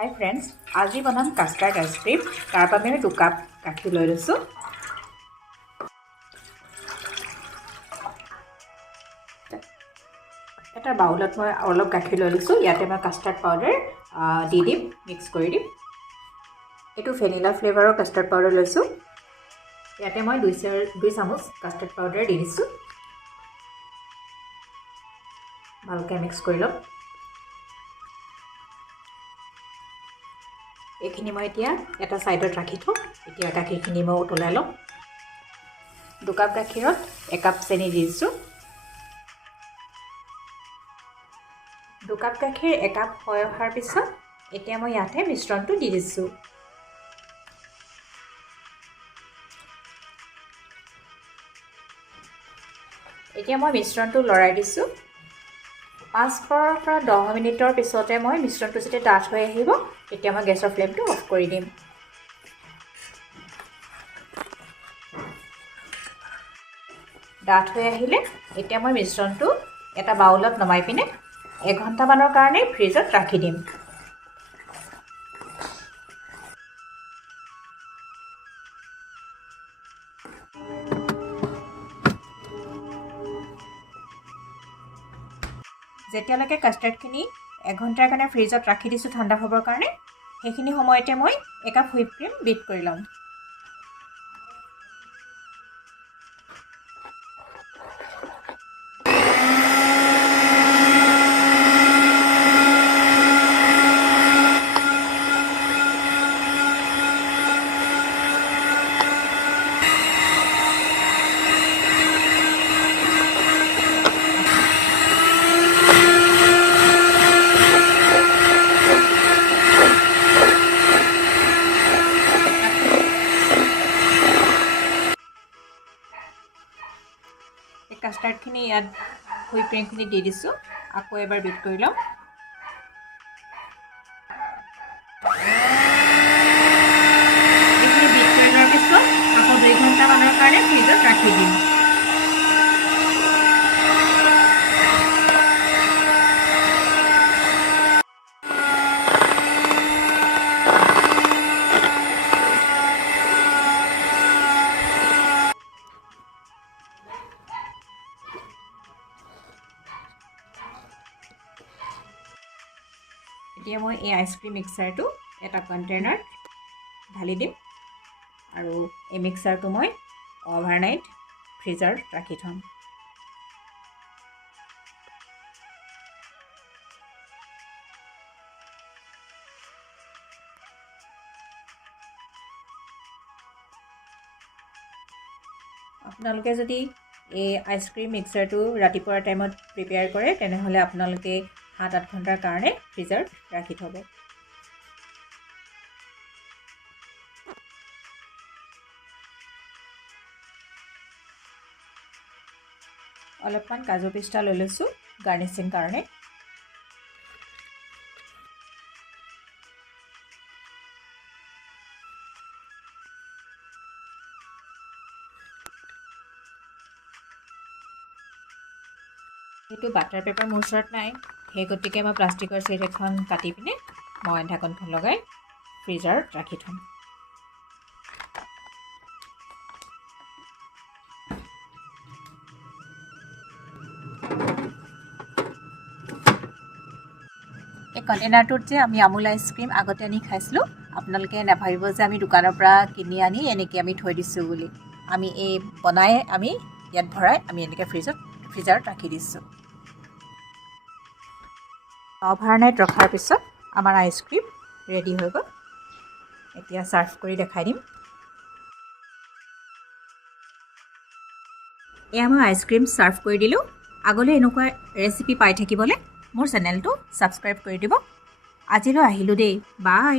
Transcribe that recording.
Hi friends, আজি বনাম custard আইসক্ৰিম। তাৰ বাবে আমি 2 কাপ গাখীৰ লৈ লৈছো। এটা বাউলত মই অলপ গাখীৰ লৈ লৈছো। ইয়াতে মই কাস্টাৰ্ড পাউডাৰ দি দিম, মিক্স কৰি দিম। এটো ভ্যানিলা ফ্লেভাৰৰ কাস্টাৰ্ড পাউডাৰ লৈছো। ইয়াতে মই 2 চামুচ কাস্টাৰ্ড পাউডাৰ দি দিছো। ভালকৈ মিক্স কৰি লম। এইখিনি মই এতিয়া এটা সাইডত ৰাখি থম। এতিয়া গাখীৰখিনি মই উতলাই লম। 2 কাপ গাখীৰত 1 কাপ চেনি দি দিছো। 2 কাপ গাখীৰ 1 কাপ হৈ অহাৰ পিছত এতিয়া মই ইয়াতে মিশ্ৰণটো দি দিছো। এতিয়া মই মিশ্ৰণটো লৰাই দিছো। 5 পৰা 10 মিনিটৰ পিছতে মই মিশ্ৰণটো যেতিয়া ডাঠ হৈ আহিব তেতিয়া মই গেছৰ ফ্লেমটো অফ কৰি দিম। ডাঠ হৈ আহিলে এতিয়া মই মিশ্ৰণটো এটা বাউলত নমাই পিনে 1 ঘণ্টা মানৰ কাৰণে ফ্ৰিজত ৰাখি দিম। যেতিয়ালৈকে কাস্টাৰ্ডখিনি 1 ঘণ্টাৰ কাৰণে ফ্ৰিজত ৰাখি দিছো ঠাণ্ডা হ'বৰ কাৰণে, সেইখিনি সময়তে মই 1 কাপ হুইপ ক্ৰীম বিট কৰি লম। কাস্টাৰ্ডখিনি ইয়াত হুইপ ক্ৰীমখিনি দি দিছো। আকৌ এবাৰ বিট কৰি লম। এইখিনি বিট কৰি লোৱাৰ পিছত আকৌ 2 ঘণ্টা মানৰ কাৰণে ফ্ৰিজত ৰাখি দিম। এতিয়া মই এই আইসক্ৰীম মিক্সাৰটো এটা কণ্টেইনাৰত ঢালি দিম আৰু এই মিক্সাৰটো মই অভাৰনাইট ফ্ৰিজত ৰাখি থম। আপোনালোকে যদি এই আইসক্ৰীম মিক্সাৰটো ৰাতিপুৱাৰ টাইমত প্ৰিপেয়াৰ কৰে তেনেহলে আপোনালোকে 7-8 ঘণ্টাৰ কাৰণে ফ্ৰিজত ৰাখি থব। অলপমান কাজু পিস্তা লৈ লৈছো গাৰ্নিচিং কাৰণে। এইটো বাটাৰ পেপাৰ মোৰ ওচৰত নাই, সেই গতিকে মই প্লাষ্টিকৰ শ্বিট এখন কাটি পিনে মই ঢাকনখন লগাই ফ্ৰিজাৰত ৰাখি থম। এই কণ্টেইনাৰটোত যে আমি আমুল আইচক্ৰীম আগতে আনি খাইছিলোঁ, আপোনালোকে নাভাবিব যে আমি দোকানৰ পৰা কিনি আনি এনেকৈ আমি থৈ দিছোঁ বুলি। আমি এই বনাই আমি ইয়াত ভৰাই আমি এনেকৈ ফ্ৰিজাৰত ৰাখি দিছোঁ। অভাৰনাইট ৰখাৰ পিছত আমাৰ আইচক্ৰীম ৰেডি হৈ গ'ল। এতিয়া সাৰ্ভ কৰি দেখাই দিম। এয়া মই আইচক্ৰীম সাৰ্ভ কৰি দিলোঁ। আগলৈ এনেকুৱা ৰেচিপি পাই থাকিবলৈ মোৰ চেনেলটো ছাবস্ক্ৰাইব কৰি দিব। আজিলৈ আহিলোঁ দেই, বাই।